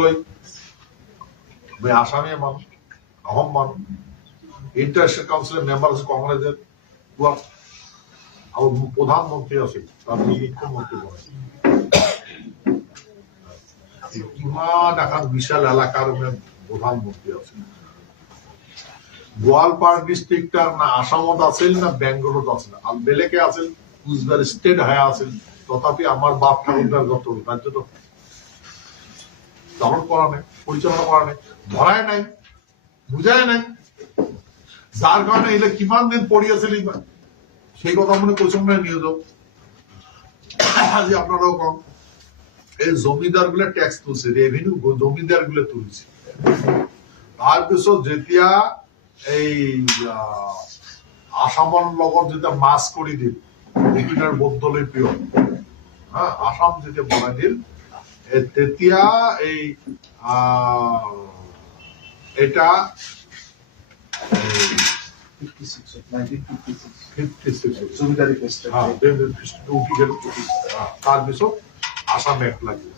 লই ভাই, আসামি মানুষ, আহম মানুষ, ইন্টারন্যাশনাল কাউন্সিলের মেম্বার আছে কংগ্রেসের। আর প্রধানমন্ত্রী আছে, তার মুখ্যমন্ত্রী বলে। ইমান এখন বিশাল এলাকার প্রধানমন্ত্রী আছে। গোয়ালপাড় ডিস্ট্রিক্টটার না আসামত আছিল না বেঙ্গলত আছিল আর বেলেগে আছিল কুচবিহার স্টেট হয়ে আছিল তথাপি আমার বাপ ঠাকুরদার গত রাজ্য তো দমন করা নেই, পরিচালনা করা নেই ধরায় নাই বুঝায় নাই। যার কারণে এলে কিমান দিন পড়িয়াছিল সেই কথা মনে কৈছম না নিয়োজক আজি আপনারাও কম এই জমিদারগুলো ট্যাক্স তুলছে রেভিনিউ জমিদারগুলো তুলছে। তাৰপিছত যেতিয়া এই আসামৰ লগত যেতিয়া মাছ কৰি দিল জুবিনাৰ বৌদ্ধলৈ প্ৰিয় হা, আসাম যেতিয়া বনাই দিল তেতিয়া এই এটা তাৰপিছত আসাম এক্ট লাগিল।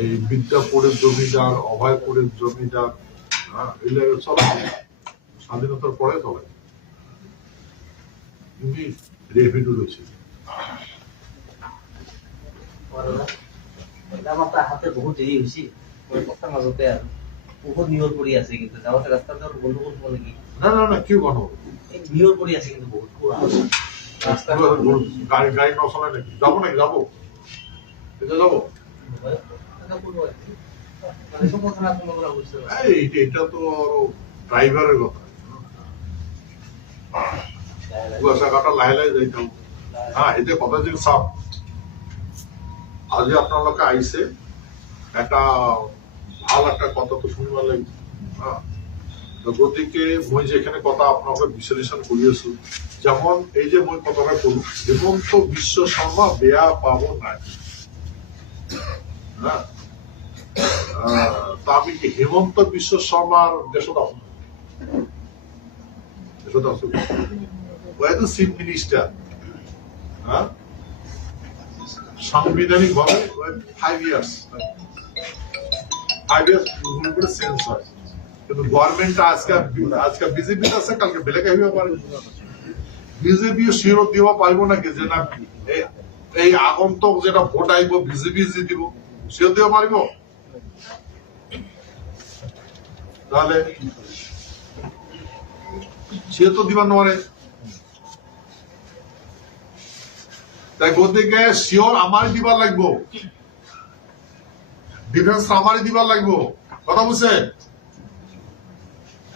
এই বিদ্যাপুরের জমিদার অভয়পুরের জমিদার হ্যাঁ এগুলো সব স্বাধীনতার পরে চলে। কিন্তু রেভিনিউ রয়েছে হাতে বহুত দেৰি হৈছে মাজতে আৰু বহুত নিয়ৰ পৰি আছে কিন্তু। যাওঁতে ৰাস্তাটো আৰু বন্ধ কৰিব নেকি? না না না কি বানো এই নিয়ৰ পৰি আছে কিন্তু বহুত ৰাস্তা গাড়ি গাড়ি নচলায় নাকি? যাব নাকি? যাব। এটা যাব মানে এটা- এটা তো ড্রাইভারের কথা। হ্যাঁ এতে কথা যে চাপ আজি আপোনালোকে আহিছে এটা ভালো একটা কথা তো শুনিব লাগিব হা গতিকে মই যেখানে কথা আপোনালোকে বিশ্লেষণ কৰি আছো যেমন এই যে মই কথাটা কলো হেমন্ত বিশ্ব শৰ্মা বেয়া পাব নাই। হা আহ, তা আমি কি হেমন্ত বিশ্ব শৰ্মাৰ দেশত আছো? দেশত আছো। হয়তো চিফ মিনিস্টার সাংবিধানিক ভাবে ফাইভ ইয়ার্স ফাইভ ইয়ার্স করে হয়। কিন্তু গভর্নমেন্ট আজকে আজকে বিজেপি আছে, কালকে শিৰত দিব পাৰিব নেকি যে না, এই- আগন্তক যেটা ভোট আহিব বিজেপি জিতিব শিৰত দিব পাৰিব তাহলে, সে তো দিবা নোৱাৰে তাই গতিকে শিওর আমারই দিবার লাগবো। ডিফেন্স আমারই দিবার লাগবো। কথা বুঝছে?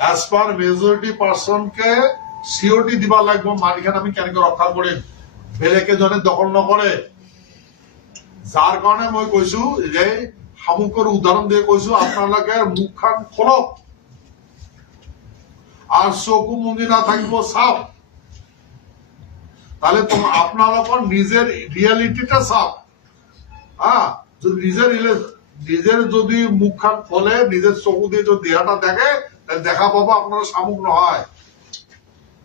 অ্যাজ পার মেজরিটি পার্সন কে সিওরটি দিবার লাগবো মালিখান আমি কেনেকে রক্ষা কৰিম বেলেগে জনে দখল নকৰে যাৰ কাৰণে মই কৈছো যে শামুকৰ উদাহৰণ দিয়ে কৈছো আপোনালোকে মুখখন খোলক। আর চকু মুদি না থাকিব চাপ তাহলে তোমার আপনার নিজের রিয়ালিটিটা চাপ হ্যাঁ যদি নিজের নিজের যদি মুখখান খোলে, নিজের চকু দিয়ে যদি দেহাটা দেখে, তাহলে দেখা পাবো আপনারা শামুক নহয়।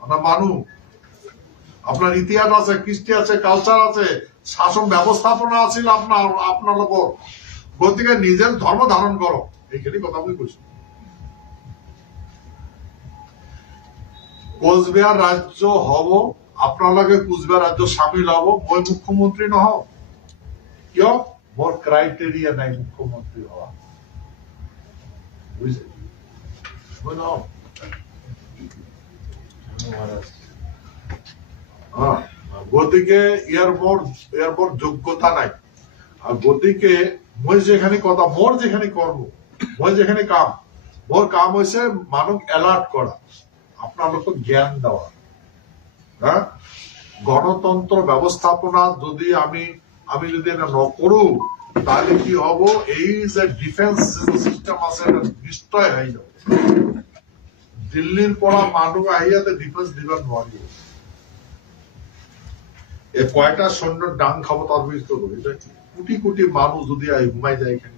আপনার মানুষ আপনার ইতিহাস আছে, কৃষ্টি আছে কালচার আছে, শাসন ব্যবস্থাপনা আছিল আপনার আপনার আপনালোকৰ গতিকে নিজের ধর্ম ধারণ করো। এইখিনি কথা আমি কৈছো কোচবিহার রাজ্য হব আপোনালোকে কোচবিহার ৰাজ্য চামিল হব, মই মুখ্যমন্ত্ৰী নহওঁ। কিয়? মোৰ ক্ৰাইটেৰিয়া নাই মুখ্যমন্ত্ৰী হোৱা গতিকে ইয়াৰ মোৰ ইয়াৰ মোৰ যোগ্যতা নাই। আৰু গতিকে মই যেখানে কথা, মোৰ যেখানে কৰ্ম, মই যেখানে কাম, মোৰ কাম হৈছে মানুহ এলাৰ্ট কৰা, আপোনালোকক জ্ঞান দেওয়া। হ্যাঁ? গণতন্ত্র ব্যবস্থাপনা যদি আমি আমি যদি এটা নকৰো তাহলে কি হব? এই যে ডিফেন্স সিস্টেম আছে নিশ্চয় হয়ে যাব। দিল্লীৰ পৰা মানুহ আহি ইয়াতে ডিফেন্স দিব নোৱাৰিব এই কয়টা সৈন্যৰ ডাং খাব তাৰ ভিতৰত এটা কোটি কোটি মানুহ যদি সোমাই যায় এখানে,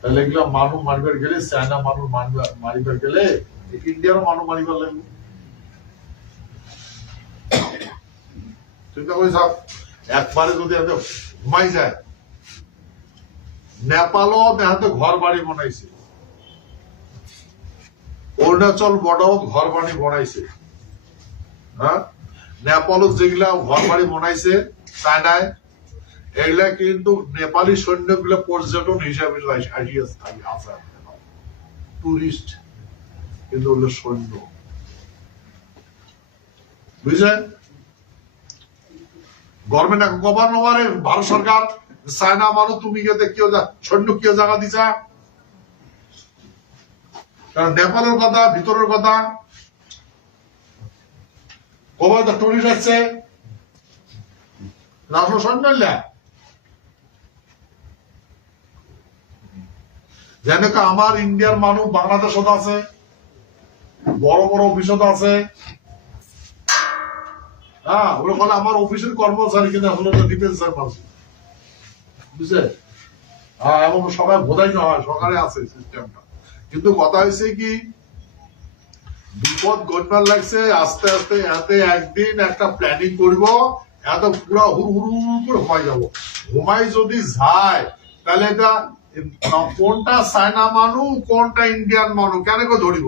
তাহলে এগুলা মানুষ মারিবার গেলে, চায়না মানুষ মারিবার গেলে ইন্ডিয়ার মানুষ মারিবার লাগবে চিন্তা করি সব একবারে যদি এত ঘুমাই যায়, নেপালও দেখাতে ঘর বাড়ি বনাইছে। অরুণাচল বর্ডারত ঘর বাড়ি বনাইছে। হ্যাঁ? নেপালত যেগুলা ঘর বাড়ি বনাইছে, চায়নায়, এগুলা কিন্তু নেপালি সৈন্যগুলো পর্যটন হিসাবে আসি আছে টুরিস্ট। কিন্তু হলো সৈন্য। বুঝলেন? গভর্নমেন্ট এখন নবারে ভারত সরকার, চায়না মানুষ তুমি দেখিও সৈন্য কিয় জায়গা দিছা। কারণ নেপালের কথা, ভিতরের কথা। কবার তো টুরিস্ট আসছে? রাষ্ট্র সৈন্য যেন আমার ইন্ডিয়ার মানুষ বাংলাদেশত আছে। বড় বড় অফিসত আছে। হ্যাঁ আমার অফিসের কর্মচারী কিনা হলো ডিফেন্সের মানুষ বুঝছে হ্যাঁ এমন সবাই বোধাই না হয়, সরকারে আছে সিস্টেমটা কিন্তু কথা হয়েছে কি, বিপদ ঘটবার লাগছে, আস্তে আস্তে এতে একদিন একটা প্ল্যানিং করব, এত পুরো হুড় হুড় হুড় করে ঘুমাই যাব। ঘুমাই যদি যায়, তাহলে এটা কোনটা চায়না মানু, কোনটা ইন্ডিয়ান মানু, কেন ধরিব?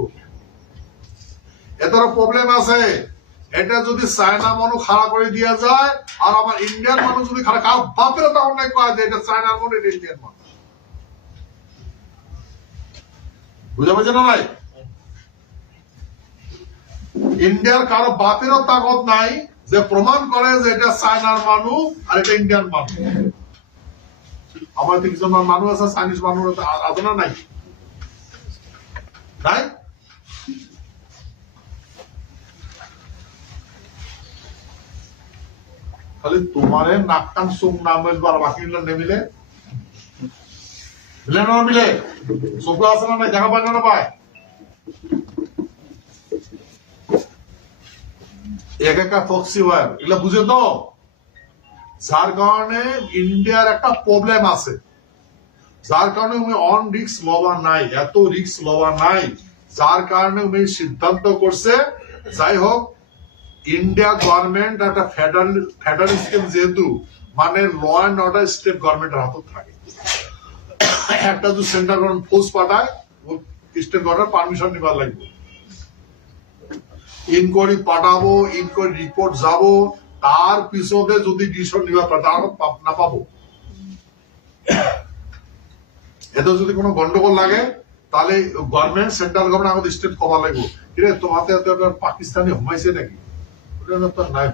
এটার প্রবলেম আছে। এটা যদি চায়না মানুষ খাড়া করে দিয়া যায় আর আমার ইন্ডিয়ান মানুষ যদি খাড়া কার বাপের তো অন্যায় কয় যে এটা চায়নার মানুষ এটা ইন্ডিয়ান মানুষ। বুঝা পারছে না ভাই? ইন্ডিয়ার কারও বাপেরও তাকত নাই যে প্রমাণ করে যে এটা চায়নার মানুষ আর এটা ইন্ডিয়ান মানুষ। আমার কিছু মানুষ আছে চাইনিজ মানুষ আছে, আ- আছে না নাই? নাই? খালি তোমারে নাক কান চোখ না বাকি নেমিলে? মিলে না মিলে আছে না দেখা পায় না পায়? এক ফক্সি ওয়ার এগুলা বুঝে তো? যার কারণে ইন্ডিয়ার একটা প্রবলেম আছে। যার কারণে উনি অন রিক্স লওয়া নাই, এত রিক্স লওয়া নাই। যার কারণে উনি সিদ্ধান্ত করছে, যাই হোক ইন্ডিয়া গভর্নমেন্ট একটা ফেডারেল স্কিম যেহেতু মানে ল অ্যান্ড অর্ডার স্টেট গভর্নমেন্টের হাতে থাকে। একটা যদি সেন্ট্রাল গভর্নমেন্ট ফোর্স পাঠায়, ও স্টেট গভর্নমেন্ট পারমিশন নিবার লাগবে। ইনকোয়ারি পাঠাবো ইনকোয়ারি রিপোর্ট যাব, তার পিছনে যদি ডিসিশন নিবার তার না পাবো। এতে যদি কোনো গন্ডগোল লাগে, তাহলে গভর্নমেন্ট সেন্ট্রাল গভর্নমেন্ট আমাদের স্টেট কবার লাগবো। কিরে তোমাতে এত একটা পাকিস্তানি হুমাইছে নাকি? তো নাই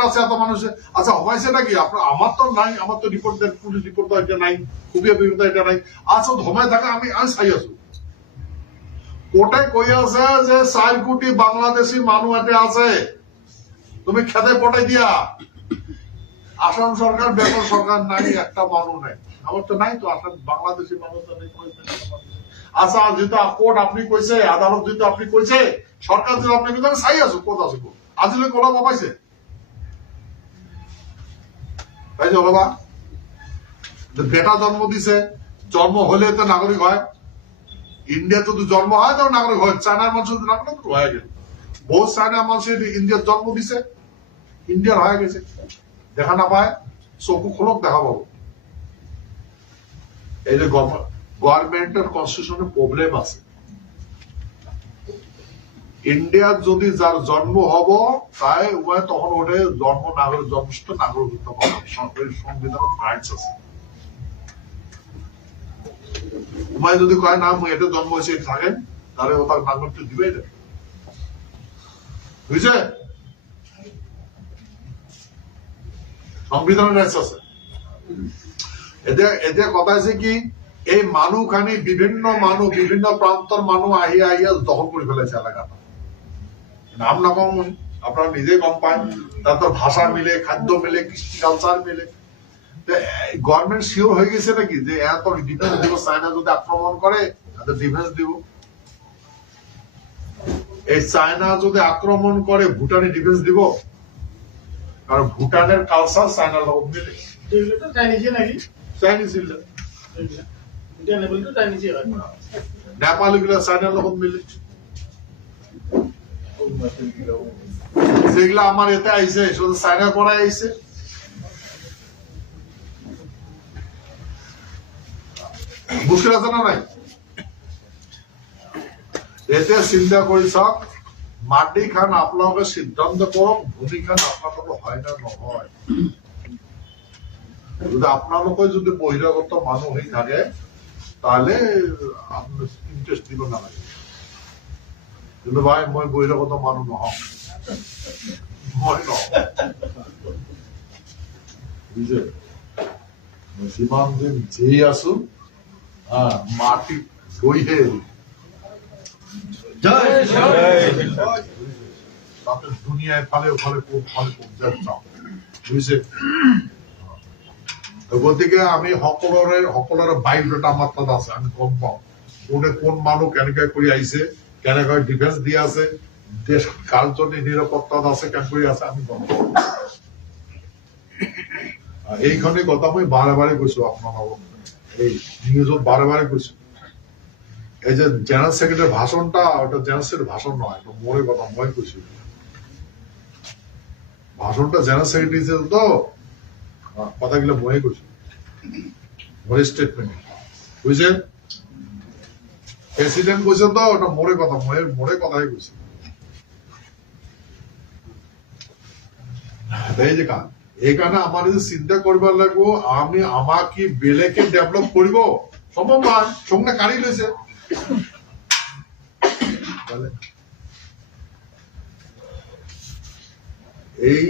আছে এত মানুষের আচ্ছা হবাইছে নাকি? এটা আচ্ছা আছো। মানুষ তুমি খেতে পটাই দিয়া। আসাম সরকার বেঙ্গল সরকার নাই, একটা মানুষ নাই। আমার তো নাই তো, আসাম বাংলাদেশি মানুষ আচ্ছা যেহেতু কোর্ট আপনি কইছে, আদালত যেহেতু আপনি কইছে, সরকার যেহেতু আপনি কিন্তু চাই আছো কোর্ট আছে আজিলে কোলা পাইছে? যে বাবা বেটা জন্ম দিছে, জন্ম হলে তো নাগরিক হয়। ইন্ডিয়া যদি জন্ম হয়, তো নাগরিক হয়। চায়নার মানুষ যদি নাগরিক হয়ে গেল। বহু চায়না মানুষ ইন্ডিয়ার জন্ম দিছে ইন্ডিয়ার হয়ে গেছে। দেখা না পায় চকু খোলক দেখা পাবো। এই যে গভর্নমেন্টের কনস্টিটিউশনের প্রবলেম আছে। ইন্ডিয়ার যদি যার জন্ম হব, তাই উভয় তখন ওঠে জন্ম নাগরিক জন্মস্থ নাগরিকত্ব পাবে সরকারি সংবিধানের রাইটস আছে। উমায় যদি কয়, না এটা জন্ম হয়েছে থাকেন, তাহলে ও তার নাগরিকত্ব দিবে বুঝছে? সংবিধানের রাইটস আছে। এতে এতে কথা আছে কি? এই মানুহ খানি বিভিন্ন মানুহ বিভিন্ন প্রান্তর মানুহ আহিয়া আহিয়া দখল করে ফেলেছে এলাকাটা নাম না কম আপনারা নিজে গম পান তারপর ভাষা মিলে খাদ্য মিলে কৃষ্টি কালচার মিলে। গভর্নমেন্ট শিওর হয়ে গেছে নাকি যে এত ডিফেন্স দিব চায়না যদি আক্রমণ করে তাদের ডিফেন্স দিব? এই চায়না যদি আক্রমণ করে ভুটানে ডিফেন্স দিব? কারণ ভুটানের কালচার চায়নার লোক মিলে। চাইনিজে নাকি? চাইনিজ ইণ্ডিয়ান লেভেলটো তাই নিজে নেপালী গুলা চাইনার লগত মিলে অৰুণাচল আমার এতে মুশকিল আছে না নাই? এতে চিন্তা কৰি চাওক মাটি খান আপোনালোকে সিদ্ধান্ত কৰক ভূমি খান আপোনালোকৰ হয় না নহয়। যদি আপোনালোকে যদি বহিৰাগত মানুহ হৈ থাকে তাহলে ইন্টারেস্ট দিব কিন্তু ভাই মই বহিৰাগত মানুহ নহওঁ। মই নহওঁ। বুজিছে? মই যিমান দিন জীয়াই আছো মাটি গৈহে। তাতে দুনিয়া এফালে ওফালে কোন ফালে পঞ্চায়ত যাওঁ। বুজিছে? গতিকে আমি সকলোৰে সকলোৰে বায়'ডাটা আমাৰ তাত আছে আমি গম পাওঁ। কোনে কোন মানুহ কেনেকে কৰি আহিছে কেনেকৈ ডিফেন্স দি আছে দেশ কালজনী নিৰাপত্তাত আছে কেনে কৰি আছে আমি গম পাওঁ। আহ, এইখনে কথা মই বাৰে বাৰে কৈছো আপোনালোকক। এই নিউজত বাৰে বাৰে কৈছো। এই যে জেনারেল সেক্রেটারির ভাষণটা ওটা জেনারেল সেক্রেটারি ভাষণ নয় এটা মোরে কথা মই কৈছো। ভাষণটা জেনারেল সেক্রেটারি তো কথাগুলো মই কৈছো মোরে স্টেটমেন্ট বুঝছে প্রেসিডেন্ট কৈছে তো, ওটা মোরে কথা মই মোরে কথাই কৈছে এই যে কান এইকাৰণে আমাৰ যদি চিন্তা করবার লাগবো, আমি আমাক কি বেলেগে ডেভেলপ কৰিব সম্ভব না, সঙ্গে লৈছে তাহলে, এই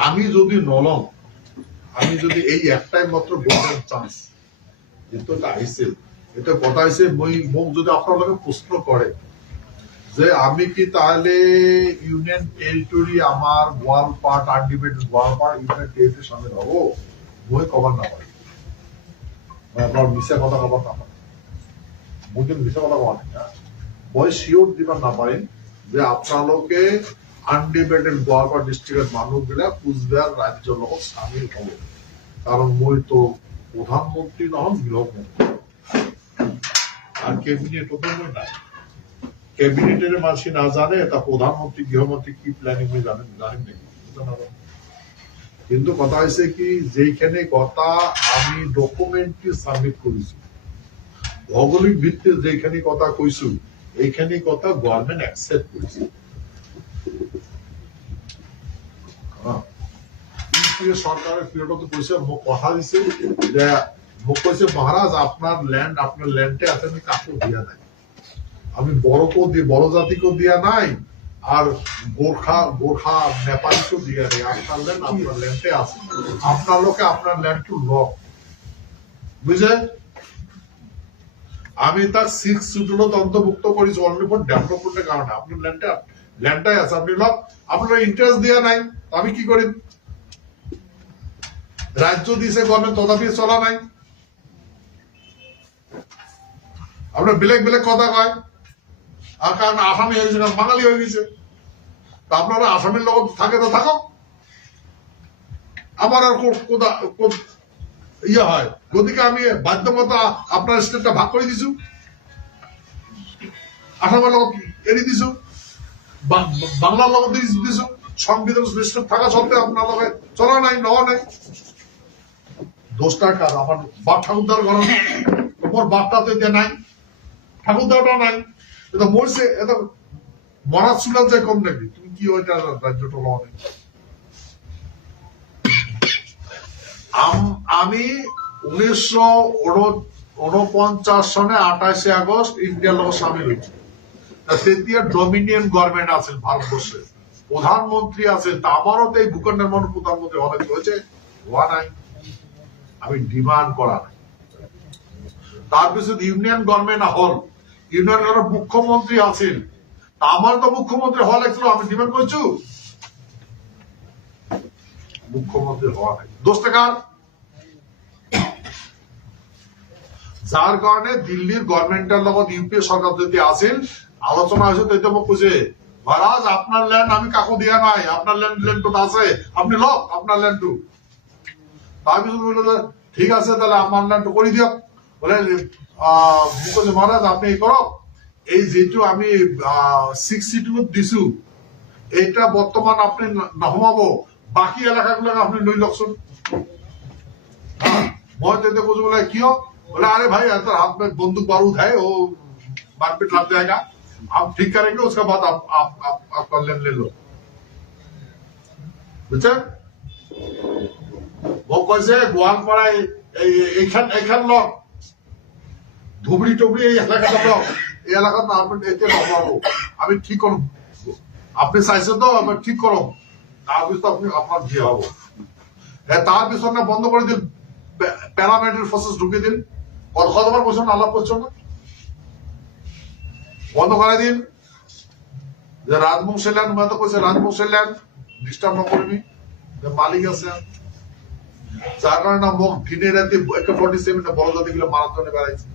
আমি যদি নলম, আমি যদি এই একটাই মাত্র গোল্ডেন চান্স এটা কথা মই মোক যদি আপোনালোকে প্ৰশ্ন কৰে যে আমি কি তাহলে ইউনিয়ন টেরিটরি আমার ওয়াল পার্ট আনডিপেন্ডেন্ট ওয়াল পার্ট ইউনিয়ন টেরিটরি সামিল মই কবার না পারি আপনার কথা কবার না পারি মই কিন্তু কথা নাই, হা? মই শিওর দিবার না পাৰিম যে আপোনালোকে আনডিপেন্ডেন্ট গোৱালপাৰ ডিষ্ট্ৰিক্টৰ মানুহবিলাক কোচবিহাৰ ৰাজ্যৰ লগত চামিল হ'ব। কাৰণ মইতো প্ৰধানমন্ত্ৰী নহম গৃহমন্ত্ৰী আর ক্যাবিনেটতো মই নাই। ক্যাবিনেটের মাঝে না জানে তা প্রধানমন্ত্রী, গৃহমন্ত্রী কি প্ল্যানিং হয়ে জানেন জানেন নাকি? কিন্তু কথা হয়েছে কি যেখানে কথা আমি ডকুমেন্টটি সাবমিট করেছি, ভৌগোলিক ভিত্তিতে যেখানে কথা কইছো, এইখানে কথা গভর্নমেন্ট অ্যাকসেপ্ট করেছে। হ্যাঁ। সরকারের কথা দিছে যে, মোক কৈছে মহারাজ, আপনার ল্যান্ড আপনার ল্যান্ডে আছে, আমি দিয়া নাই। আমি বড়কেও দিয়ে বড় দিয়া নাই, আর গোর্খা গোর্খা দিয়া আপনার ল্যান্ড আপনার ল্যান্ডে আছে। আপনার লোকে আপনার ল্যান্ড টু আমি তার সিক্স অন্তর্ভুক্ত করেছি অনলি ফর ডেভেলপমেন্টের কারণে। আপনার ল্যান্ডে ল্যান্ডটাই আছে। আপনি লক আপনার ইন্টারেস্ট দেওয়া নাই, আমি কি করি? রাজ্য দিছে গভর্নমেন্ট তথাপি চলা নাই। আপনার বেলেগ বেলেগ কথা কয়। আর কারণ আসামি হয়ে গেছে কারণ বাঙালি হয়ে গেছে। তা আপনারা আসামের লগত থাকে তো থাকো। আমার আর ইয়ে হয়। গতিকে আমি বাধ্যমতা আপনার স্টেটটা ভাগ করে দিছু। আসামের লগত এড়ি দিছু। বাংলার লগত দি- সংবিধান থাকা আপনার লগে চলা নাই নেওয়া নাই। আমার বাপ ঠাকুরদার ঘর তোমার বাপটাতে যে নাই ঠাকুরদাটা নাই। এটা মরছে এটা যায় কম নাকি তুমি কি ওইটা রাজ্যটা লওয়া নাই? আমি উনিশশো উনপঞ্চাশ সনে আঠাশে আগস্ট ইন্ডিয়ার লগত সামিল হয়েছি। তেতিয়া ডমিনিয়ন গভর্নমেন্ট আছেন ভারতবর্ষে। প্রধানমন্ত্রী আছেন, তা আমারও তো এই ভূখণ্ডের প্রধানমন্ত্রী অনেক হওয়া নাই। আমি ডিমান্ড করা নাই। তারপিছত ইউনিয়ন গভর্নমেন্ট হল। ইউনিয়ন গভর্নমেন্ট মুখ্যমন্ত্রী আছেন। তা আমার তো মুখ্যমন্ত্রী হওয়া লাগছিল, আমি ডিমান্ড করছু। মুখ্যমন্ত্রী হওয়া নাই। দোষটা কার? যার কারণে দিল্লির গভর্নমেন্টের লগত ইউপিএ সরকার যদি আসেন আলোচনা হয়েছে তো এটা খুঁজে মহারাজ আপনার ল্যান্ড আমি কাকু দিয়া নাই। আপনার ল্যান্ড ল্যান্ড আছে। আপনি লোক আপনার ল্যান্ড টু বলল ঠিক আছে, তাহলে আমার ল্যান্ড টু করে দিও বলে মুকুন্দ মহারাজ আপনি করো এই যেটু আমি সিক্স সিটু দিছো এটা বর্তমান আপনি নহমাব বাকি এলাকাগুলো আপনি লই লকছুন মই তেতিয়া কৈছো, বোলে, কিয়? বোলে আরে ভাই হাত বন্দুক বারু হয় ও মারপিট লাভ জায়গা आप ठीक करेंगे उसके बाद आप आप आप आपका लेन ले लो বুঝছেন ও কইছে গোয়ালপাড়ায় এই এইখান এইখান লোক ধুবড়ি টুবড়ি এই এলাকাটা লোক এই এলাকার না আপনি এতে নবাবো আমি ঠিক করুন আপনি চাইছেন তো আমি ঠিক করুন তার পিছনে আপনি আপনার বিয়ে হবো হ্যাঁ তার পিছনে বন্ধ করে দিন প্যারামেডিক ফোর্সেস ঢুকিয়ে দিন কত কতবার বলছেন আলাপ করছেন না বন্ধ করে দিন। যে রাজবংশের ল্যান্ড মানে কইছে রাজবংশের ল্যান্ড ডিস্টার্ব না করবি যে মালিক আছে যার কারণে মুখ দিনে রাতে একটা ফর্টি সেভেন বড় জাতি গুলো মারার জন্য বেড়াইছে।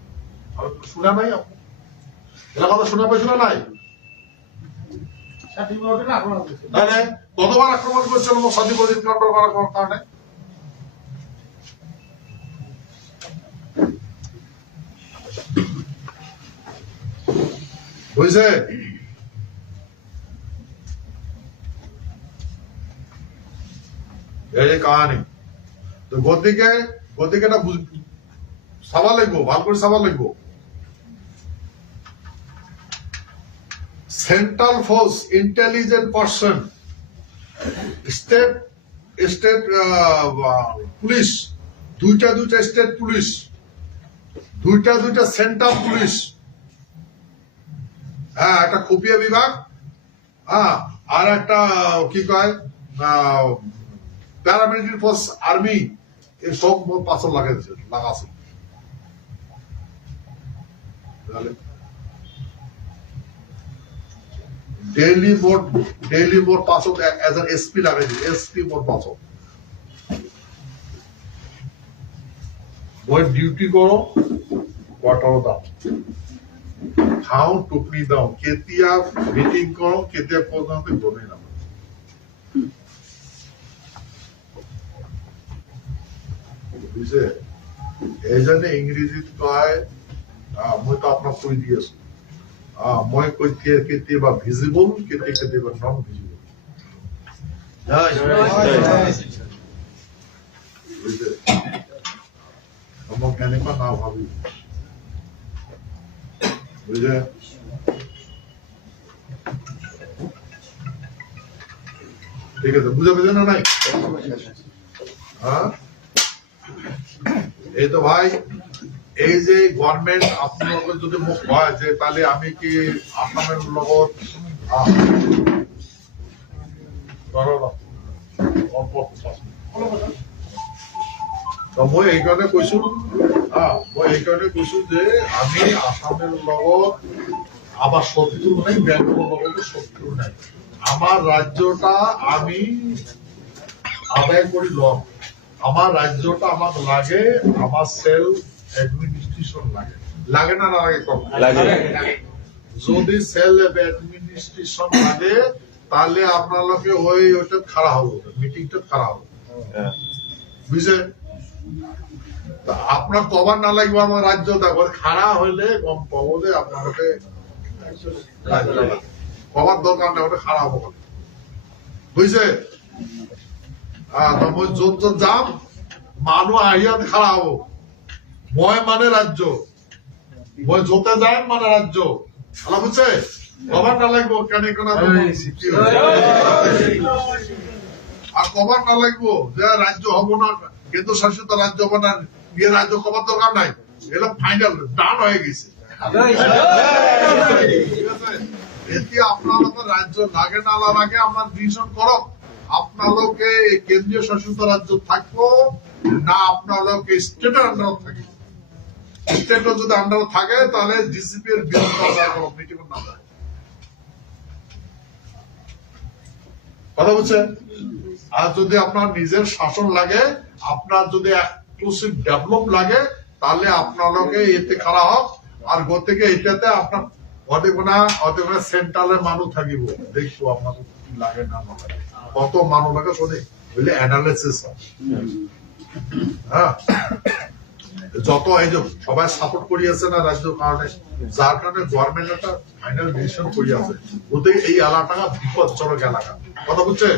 আর শোনা নাই? আপনি এরা কথা শোনা পাইছিল নাই? কতবার আক্রমণ করছিল সাজি প্রদীপ করার কোনো কারণে। বুঝছে এই যে কাহানি। তো গতিকে গতিকে এটা চাবা লাগিব, ভালো করে চাবা লাগিব। Central force intelligent person state state police, দুইটা দুইটা স্টেট পুলিশ, দুইটা দুইটা সেন্ট্রাল পুলিশ। হ্যাঁ একটা খুপিয়া বিভাগ হ্যাঁ আর একটা, কি কয় প্যারামিলিটারি ফোর্স আর্মি এই সব পাথর লাগাইছে, লাগাছে। ডেইলি মোট ডেইলি মোট এজ এন এসপি এসপি মোট ডিউটি করো কোয়ার্টারও খাও টোপনি দাও। কেতিয়া মিটিং কৰো কেতিয়া কল যাওঁ গমেই নাপাওঁ। বুজিছে? এজনে ইংৰাজীত কয় মইতো আপোনাক কৈ দি আছো। মই কৈছে কেতিয়াবা ভিজিবল কেতিয়া কেতিয়াবা নন ভিজিবল মই কেনেকুৱা নাভাবিব বুঝলে ঠিক আছে বুঝা পেয়েছে না নাই হ্যাঁ এই তো ভাই, এই যে গভর্নমেন্ট আপনাদের যদি মোক কয় যে তাহলে আমি কি আপনাদের লগত ধরো তো মই এইকাৰণে কৈছো হা মই এইকাৰণে কৈছো যে আমি লগত নাই লগতো নাই আমার রাজ্যটা আমি আদায় আমার রাজ্যটা আমার লাগে আমার সেলফ অ্যাডমিনিস্ট্রেশন লাগে লাগে না লাগে কম যদি সেলফ অ্যাডমিনিস্ট্রেশন লাগে তাহলে আপনার ওই ওইটা খারাপ হবে মিটিংটা খারাপ হবে বুঝছে তা আপনার কবার না লাগবে আমার রাজ্য দেখো খারাপ হইলে কম পাবো যে কবার দরকার নেই ওটা খারাপ হবে বুঝছে? হ্যাঁ য'ত যাম হব। মই মানে ৰাজ্য মই য'তে মানে ৰাজ্য অলপ বুজছে কবাৰ নালাগিব কেনেকৈ আর কবার না লাগবো? যে রাজ্য হব না কেন্দ্র শাসিত রাজ্য হব না? রাজ্য দরকার নাই। ফাইনাল ডান হয়ে গেছে। আছে? এতিয়া লাগে না লাগে ডিসিশন এই কেন্দ্ৰীয় শাসিত ৰাজ্য থাকিব না থাকিব? ষ্টেটৰ যদি আন্ডাৰত থাকে, তাহলে ডিসিপি এর বিরুদ্ধে না যায় কথা বুঝছেন আর যদি আপনার নিজের শাসন লাগে, আপনার যদি এক্সক্লুসিভ ডেভেলপ লাগে, তাহলে আপনাকে এতে খারা হোক। আর গতিকে এটাতে আপনার অতে কোনা অতে কোনা সেন্ট্রালে মানুষ থাকিব। দেখব আপনার কি লাগে না লাগে। কত মানুষ লাগে শুনে। বুঝলে অ্যানালিসিস হয়। যত এই যে সবাই সাপোর্ট করিয়াছে না রাজ্য কারণে, যার কারণে গভর্নমেন্ট একটা ফাইনাল ডিসিশন করিয়াছে ওতে এই এলাকাটা বিপজ্জনক এলাকা। কথা বুঝছে?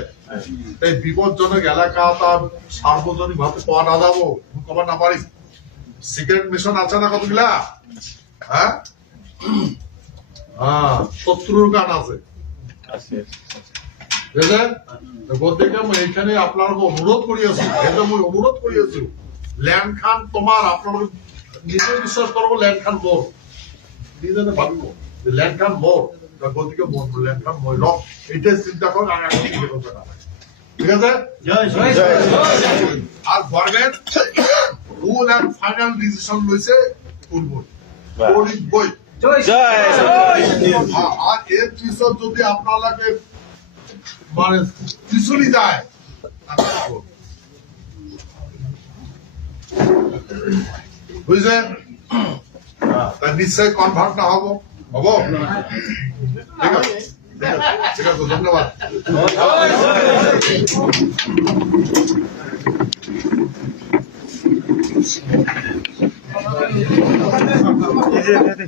এই বিপজ্জনক এলাকা তার সার্বজনীন ভাবে পাওয়া না যাব। কবার না পারি সিক্রেট মিশন আছে না কতগুলা? হ্যাঁ? হ্যাঁ শত্রুর গান আছে। গতিকে এইখানে আপোনালোকক অনুৰোধ কৰি আছো। সেইটো মই অনুৰোধ কৰি আছো লেণ্ড খান তোমাৰ আপোনালোকে নিজে বিশ্বাস কৰিব লেণ্ড খান মোৰ নিজে ভাবিব যে লেণ্ড খান মোৰ গতিকে লেণ্ড খান মই লম। এইটাই চিন্তা কৰিব নালাগে ঠিক আছে? আর government full and final decision লইছে করবই করবই আর এর পিছত যদি আপনাকে মানে পিছলি যায় বুঝছে তা নিশ্চয় কনভার্ট না হব। হব? আছে। ঠিক আছে ধন্যবাদ। এই যে, এই যে, এই যে।